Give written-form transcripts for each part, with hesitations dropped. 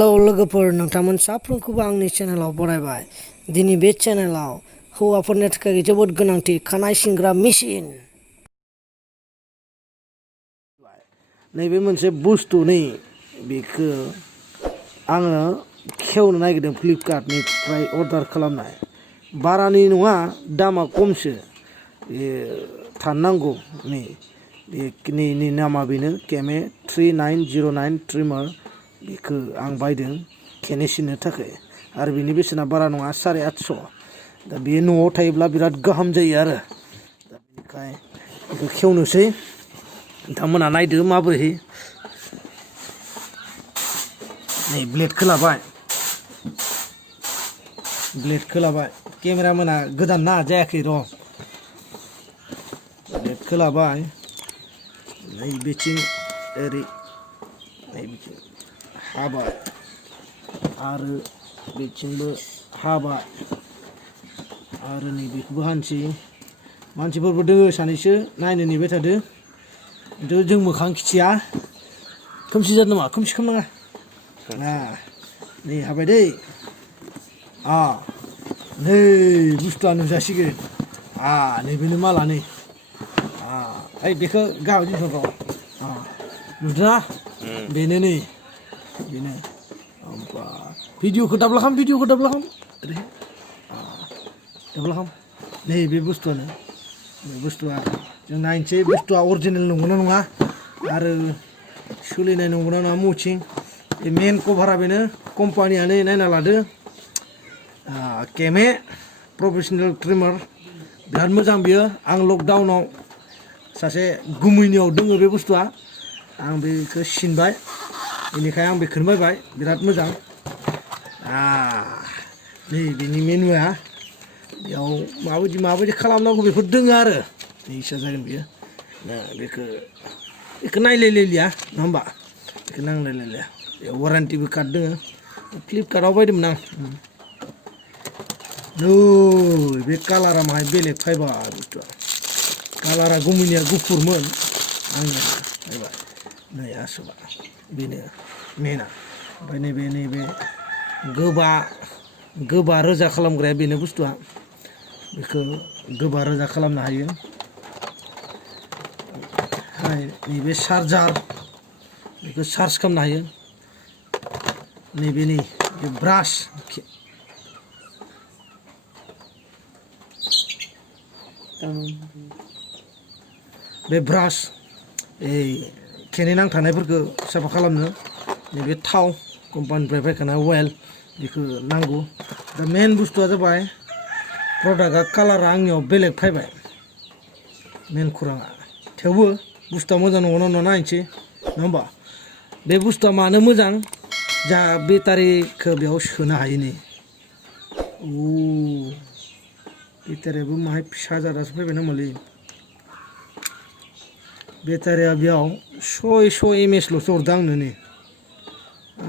Hello लोगोफोर नोंथांमोन साफ्रोमखौबो आंनि चेनेलाव बरायबाय। दिनै बे चेनेलाव हौवाफोरनि थाखाय जोबोद गोनांथि खानाय सिनग्रा मेसिन। नैबे मोनसे बुस्थु नै बेखौ आङो खेवनो नागिरदों फ्लिपकार्टनिफ्राय अर्डार खालामनाय। बारानि नङा दामा खमसो थाननांगौ नै बेनि नामा बेनो केमे 3909 ट्रिमार। बेखौ आं बायदों खेने सिननो थाखाय आरो बेनि बेसेना बारा नङा 850। दा बेयो न'आव थायोब्ला बिराद गाहाम जायो आरो दा बेनिखाय बेखौ खेवनोसै। नोंथांमोना नायदो माबोरै नै ब्लेडखौ लाबाय केमेरामेना गोदान ना जायाखै र' ब्लेडखौ लाबाय नै बेथिं ओरै नै बिथिं हाबाय आरो बेथिंबो हाबाय आरो नैबेखौबो हानोसै। मानसिफोरबो दोङो सानैसो नायनो नेबाय थादो खिन्थु जों मोखां खिथिया। खोमसि जादों नामा? खोमसि खालामनाङा नै हाबाय दै नै बुस्थुआ नुजासिगोन नैबेनो माला नै ओइ बेखौ गाहायाव दोनथ' र' नुदोंना बेनो नै बेनो ओमफ्राय भिडिअखौ दाब्ला खालाम ओरै नै बे बुस्थुआनो बे बुस्थुआ जों नायनोसै बुस्थुआ अरिजिनेल नंगौना नङा आरो सोलिनाय नंगौना नङा मथिं बे मेन कभारा बेनो कम्पानियानो नायना लादो केमे प्रफेसनेल ट्रिमार बिराद मोजां बियो। आं लकडाउनाव सासे गुमैनियाव दोङो बे बुस्थुआ आं बेखौ सिनबाय बेनिखाय आं बेखौनो बायबाय बिराद मोजां। नै बेनि मेनुआ बेयाव माबायदि खालामनांगौ बेफोर दोङो आरो इसा जागोन बियो बेखौ नायलायलायलिया नङा होमबा बेखौ नांलायलायलिया बेयाव वारेन्टिबो कार्ड दोङो। फ्लिपकार्टआव बायदोंमोन आं नै बे कालारा माहाय बेलेग फायबाय बुस्थुआ कालारा गुमैनिया गुफुरमोन आंनिया फायबाय नै आसोला बेनो मेना ओमफ्राय नैबे गोबा रोजा खालामग्राया बेनो बुस्थुआ बेखौ गोबा रोजा खालामनो हायो। नैबे चार्जार बेखौ चार्ज खालामनो हायो। नैबे बे ब्रास बे ब्रास खेने नांथानायफोरखौ साफा खालामनो नैबे थाव कम्पानिनिफ्राय फैखानाय अवेल बेखौ नांगौ। दा मेन बुस्थुआ जाबाय प्रडाक्टआ कालारा आंनियाव बेलेग फैबाय मेन खौराङा थेवबो बुस्थुआ मोजां नंगौना नङा नायनोसै नङा होमबा। बे बुस्थुआ मानो मोजां जा बेटारिखौ बेयाव सोनो हायो नै बेटारियाबो माहाय फिसा जादासो फैबाय नामालै बेटारिया बेयाव 600 mAhल'सो हरदों आंनो नै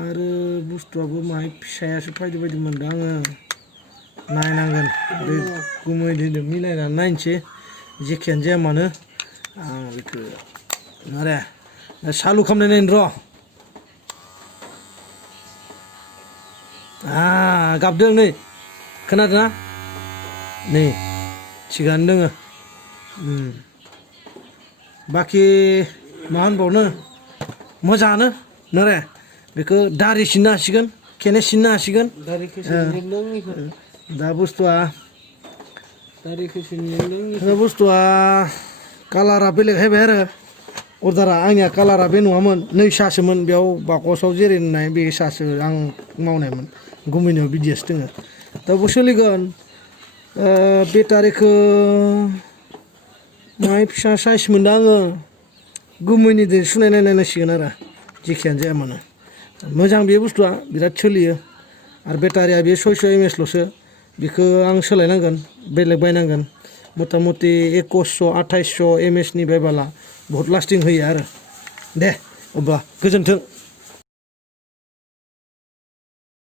आरो बुस्थुआबो माहाय फिसायासो फैदो बायदि मोनदों आङो नायनांगोन बे गुमैजों मिलायनानै नायनोसै जेखियानो जाया मानो आं बेखौ मारे सालु खालामनाय नायनो र' गाबदों नै खोनादोंना नै थिगानो दोङो बाखि मा होनबावनो मोजाङानो नोरे बेखौ दारि सिननो हासिगोन खेने सिननो हासिगोन दा बुस्थुआ कालारा बेलेग हायबाय आरो अर्डारा आंनिया कालारा बे नङामोन नै सासोमोन बेयाव बाकसाव जेरै नुनाय बे सासो आं मावनायमोन गुमैनियाव बिदियासो दोङो दाबो सोलिगोन। बेटारिखौ माहाय फिसा साइज मोनदों आङो गुमैनिजों सुनायनायनांसिगोन आरो जेखियानो जाया मानो मोजां बे बुस्थुआ बिराद सोलियो आरो बेटारिया बे 600 mAhल'सो बेखौ आं सोलायनांगोन बेलेग बायनांगोन मथा मथि 2100-2800 mAhनि बायबोला बहुत लास्टिं होयो आरो दे अब्ला गोजोन्थों।